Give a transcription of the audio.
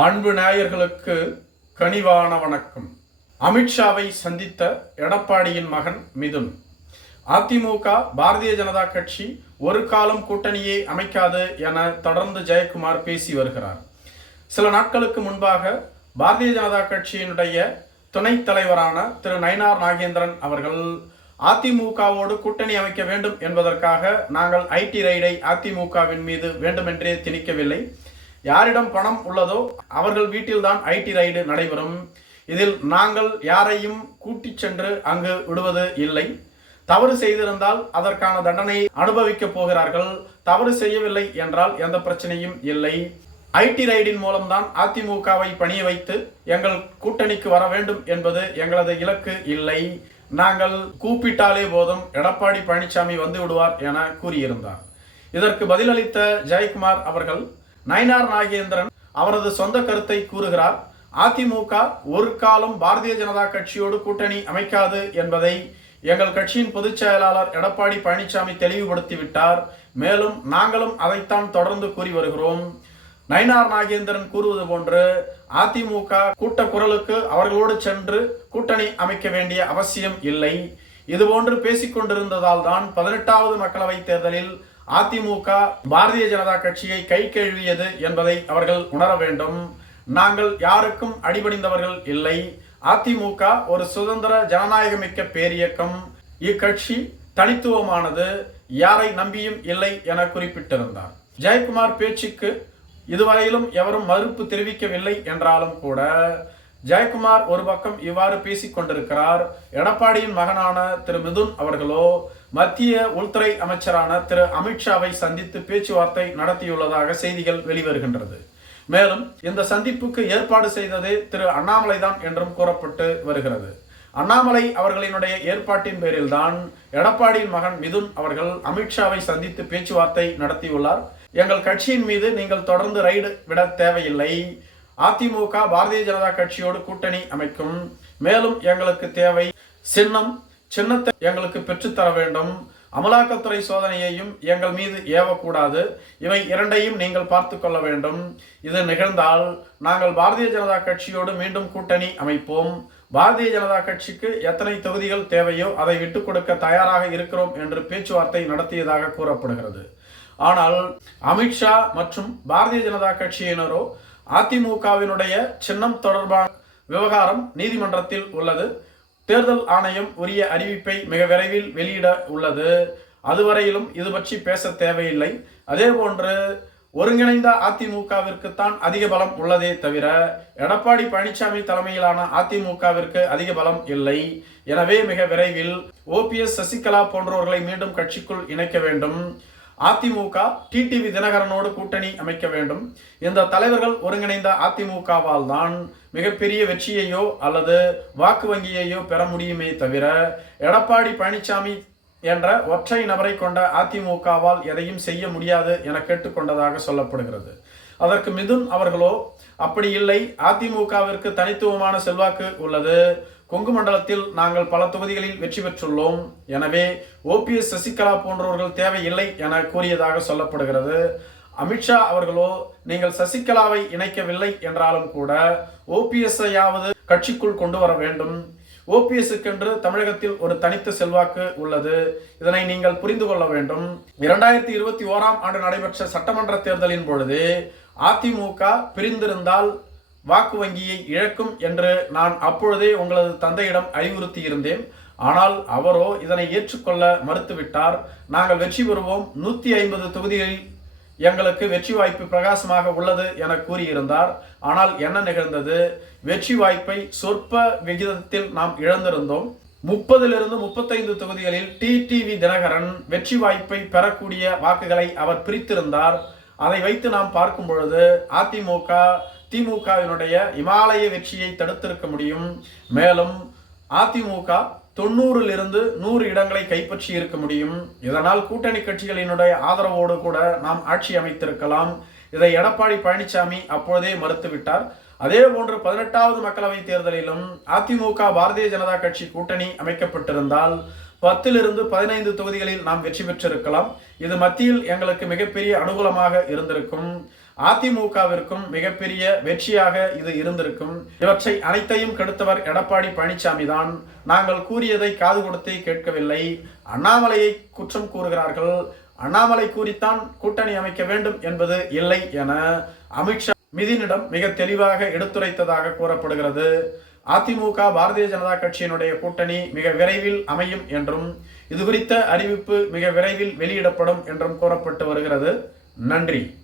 அன்பு நேயர்களுக்கு கனிவான வணக்கம். அமித்ஷாவை சந்தித்த எடப்பாடியின் மகன் மிதுன். அதிமுக பாரதிய ஜனதா கட்சி ஒரு காலம் கூட்டணியை அமைக்காது என தொடர்ந்து ஜெயக்குமார் பேசி வருகிறார். சில நாட்களுக்கு முன்பாக பாரதிய ஜனதா கட்சியினுடைய துணைத் தலைவரான திரு நயினார் நாகேந்திரன் அவர்கள் அதிமுகவோடு கூட்டணி அமைக்க வேண்டும் என்பதற்காக நாங்கள் ஐடி ரைடை அதிமுகவின் மீது வேண்டுமென்றே திணிக்கவில்லை. யாரிடம் பணம் உள்ளதோ அவர்கள் வீட்டில்தான் ஐடி ரைடு நடைபெறும். இதில் நாங்கள் யாரையும் கூட்டிச் சென்று அங்கு விடுவது இல்லை. தவறு செய்திருந்தால் அதற்கான தண்டனையை அனுபவிக்கப் போகிறார்கள். தவறு செய்யவில்லை என்றால் எந்த பிரச்சனையும் இல்லை. ஐடி ரைடின் மூலம்தான் அதிமுகவை பணிய வைத்து எங்கள் கூட்டணிக்கு வர வேண்டும் என்பது எங்களது இலக்கு இல்லை. நாங்கள் கூப்பிட்டாலே போதும் எடப்பாடி பழனிசாமி வந்து விடுவார் என கூறியிருந்தார். இதற்கு பதிலளித்த ஜெயக்குமார் அவர்கள் நயனார் நாகேந்திரன் அவரது சொந்த கருத்தை கூறுகிறார் அதிமுக ஒரு காலம் பாரதிய ஜனதா கட்சியோடு கூட்டணி அமைக்காது என்பதை எங்கள் கட்சியின் பொதுச் செயலாளர் எடப்பாடி பழனிசாமி தெளிவுபடுத்திவிட்டார். மேலும் நாங்களும் அதைத்தான் தொடர்ந்து கூறி வருகிறோம். நயினார் நாகேந்திரன் கூறுவது போன்று அதிமுக கூட்ட குரலுக்கு அவர்களோடு சென்று கூட்டணி அமைக்க வேண்டிய அவசியம் இல்லை. இதுபோன்று பேசிக்கொண்டிருந்ததால் தான் பதினெட்டாவது மக்களவை தேர்தலில் அதிமுக பாரதிய ஜனதா கட்சியை கை கழுவியது என்பதை அவர்கள் உணர வேண்டும். நாங்கள் யாருக்கும் அடிபணிந்தவர்கள் இல்லை. அதிமுக ஒரு சுதந்திர ஜனநாயகமிக்க பேரியக்கம். இக்கட்சி தனித்துவமானது. யாரை நம்பியும் இல்லை என குறிப்பிட்டிருந்தார். ஜெயக்குமார் பேச்சுக்கு இதுவரையிலும் எவரும் மறுப்பு தெரிவிக்கவில்லை என்றாலும் கூட ஜெயக்குமார் ஒரு பக்கம் இவ்வாறு பேசிக் கொண்டிருக்கிறார் எடப்பாடியின் மகனான திரு மிதுன் அவர்களோ மத்திய உள்துறை அமைச்சரான திரு அமித்ஷாவை சந்தித்து பேச்சுவார்த்தை நடத்தியுள்ளதாக செய்திகள் வெளிவருகின்றது. மேலும் இந்த சந்திப்புக்கு ஏற்பாடு செய்தது திரு அண்ணாமலை தான் என்றும் கூறப்பட்டு வருகிறது. அண்ணாமலை அவர்களினுடைய ஏற்பாட்டின் பேரில் தான் எடப்பாடியின் மகன் மிதுன் அவர்கள் அமித்ஷாவை சந்தித்து பேச்சுவார்த்தை நடத்தியுள்ளார். எங்கள் கட்சியின் மீது நீங்கள் தொடர்ந்து ரைடு விட தேவையில்லை. அதிமுக பாரதிய ஜனதா கட்சியோடு கூட்டணி அமைக்கும். மேலும் எங்களுக்கு தேவை சின்னம் சின்னத்தை எங்களுக்கு பெற்றுத்தர வேண்டும். அமலாக்கத்துறை சோதனையையும் எங்கள் மீது ஏவக்கூடாது. இவை இரண்டையும் நீங்கள் பார்த்து கொள்ள வேண்டும். இது நிகழ்ந்தால் நாங்கள் பாரதிய ஜனதா கட்சியோடு மீண்டும் கூட்டணி அமைப்போம். பாரதிய ஜனதா கட்சிக்கு எத்தனை தொகுதிகள் தேவையோ அதை விட்டுக் கொடுக்க தயாராக இருக்கிறோம் என்று பேச்சுவார்த்தை நடத்தியதாக கூறப்படுகிறது. ஆனால் அமித்ஷா மற்றும் பாரதிய ஜனதா கட்சியினரோ அதிமுகவினுடைய சின்னம் தொடர்பான விவகாரம் நீதிமன்றத்தில் உள்ளது. தேர்தல் ஆணையம் உரிய அறிவிப்பை மிக விரைவில் வெளியிட உள்ளது. அதுவரையிலும் இது பற்றி பேச தேவையில்லை. அதே போன்று ஒருங்கிணைந்த அதிமுகவிற்குத்தான் அதிக பலம் உள்ளதே தவிர எடப்பாடி பழனிசாமி தலைமையிலான அதிமுகவிற்கு அதிக பலம் இல்லை. எனவே மிக விரைவில் ஓபிஎஸ் சசிகலா போன்றவர்களை மீண்டும் கட்சிக்குள் இணைக்க வேண்டும். அதிமுக டிடிவி தினகரனோடு கூட்டணி அமைக்க வேண்டும். இந்த தலைவர்கள் ஒருங்கிணைந்த அதிமுகவால் தான் மிகப்பெரிய வெற்றியையோ அல்லது வாக்கு வங்கியையோ பெற முடியுமே தவிர எடப்பாடி பழனிசாமி என்ற ஒற்றை நபரை கொண்ட அதிமுகவால் எதையும் செய்ய முடியாது என கேட்டுக்கொண்டதாக சொல்லப்படுகிறது. அதற்கு மிதுன் அவர்களோ அப்படி இல்லை. அதிமுகவிற்கு தனித்துவமான செல்வாக்கு உள்ளது. கொங்கு மண்டலத்தில் நாங்கள் பல தொகுதிகளில் வெற்றி பெற்றுள்ளோம். எனவே ஓபிஎஸ் சசிகலா போன்றவர்கள் தேவையில்லை என கூறியதாக சொல்லப்படுகிறது. அமித்ஷா அவர்களோ நீங்கள் சசிகலாவை இணைக்கவில்லை என்றாலும் கூட ஓபிஎஸ்ஐயாவது கட்சிக்குள் கொண்டு வர வேண்டும். ஓபிஎஸ்க்கென்று தமிழகத்தில் ஒரு தனித்த செல்வாக்கு உள்ளது. இதனை நீங்கள் புரிந்து கொள்ள வேண்டும். இரண்டாயிரத்தி இருபத்தி ஓராம் ஆண்டு நடைபெற்ற சட்டமன்ற தேர்தலின் பொழுது அதிமுக பிரிந்திருந்தால் வாக்கு வங்கியை இழக்கும் என்று நான் அப்பொழுதே உங்களது தந்தையிடம் அறிவுறுத்தி இருந்தேன் ஆனால் அவரோ இதனை ஏற்றுக்கொள்ள மறுத்துவிட்டார். நாங்கள் வெற்றி பெறுவோம். நூற்றி ஐம்பது தொகுதிகளில் எங்களுக்கு வெற்றி வாய்ப்பு பிரகாசமாக உள்ளது என கூறியிருந்தார். ஆனால் என்ன நிகழ்ந்தது? வெற்றி வாய்ப்பை சொற்ப விகிதத்தில் நாம் இழந்திருந்தோம். முப்பதிலிருந்து முப்பத்தைந்து தொகுதிகளில் டிடிவி தினகரன் வெற்றி வாய்ப்பை பெறக்கூடிய வாக்குகளை அவர் பிரித்திருந்தார். அதை வைத்து நாம் பார்க்கும் பொழுது அதிமுக திமுகவினுடைய இமாலய வெற்றியை தடுத்திருக்க முடியும். மேலும் அதிமுக தொண்ணூறில் இருந்து நூறு இடங்களை கைப்பற்றி இருக்க முடியும். இதனால் கூட்டணி கட்சிகளினுடைய ஆதரவோடு கூட நாம் ஆட்சி அமைத்திருக்கலாம். இதை எடப்பாடி பழனிசாமி அப்பொழுதே மறுத்துவிட்டார். அதே போன்று பதினெட்டாவது மக்களவை தேர்தலிலும் அதிமுக பாரதிய ஜனதா கட்சி கூட்டணி அமைக்கப்பட்டிருந்தால் பத்திலிருந்து பதினைந்து தொகுதிகளில் நாம் வெற்றி பெற்றிருக்கலாம். இது மத்தியில் எங்களுக்கு மிகப்பெரிய அனுகூலமாக இருந்திருக்கும். அதிமுகவிற்கும் மிகப்பெரிய வெற்றியாக இது இருந்திருக்கும். இவற்றை அனைத்தையும் கெடுத்தவர் எடப்பாடி பழனிசாமி தான். நாங்கள் கூறியதை காது கொடுத்தே கேட்கவில்லை. அண்ணாமலையை குற்றம் கூறுகிறார்கள். அண்ணாமலை கூறித்தான் கூட்டணி அமைக்க வேண்டும் என்பது இல்லை என அமித்ஷா மிதினிடம் மிக தெளிவாக எடுத்துரைத்ததாக கூறப்படுகிறது. அதிமுக பாரதிய ஜனதா கட்சியினுடைய கூட்டணி மிக விரைவில் அமையும் என்றும் இது குறித்த அறிவிப்பு மிக விரைவில் வெளியிடப்படும் என்றும் கூறப்பட்டு வருகிறது. நன்றி.